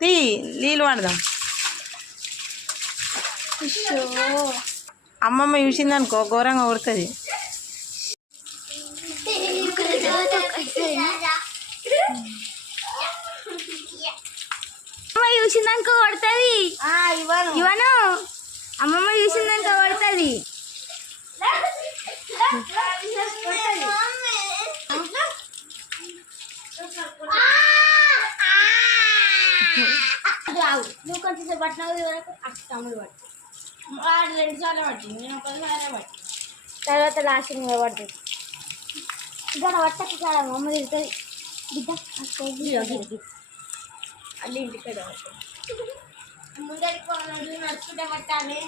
తీ నీళ్ళు పడదాం. అమ్మమ్మ చూసిందనుకో ఘోరంగా కొడుతుంది. అమ్మ చూసిందనుకో కొడుతుంది. ఇవను అమ్మమ్మ చూసిందనుకో కొడుతుంది. నువ్వు కొంచెం పట్టినావు వరకు తమ్ముడు పట్టు. 2 సార్లు పట్టింది, నేను 1 సార్లు పట్టి తర్వాత లాస్ట్ మీద పడుతుంది. ఇక్కడ పట్టకు చాలా అమ్మ తిరుగుతుంది బిడ్డ. అల్లి ఇంటికాడ ముందరికి నడుచుకుంటే పట్టాలి.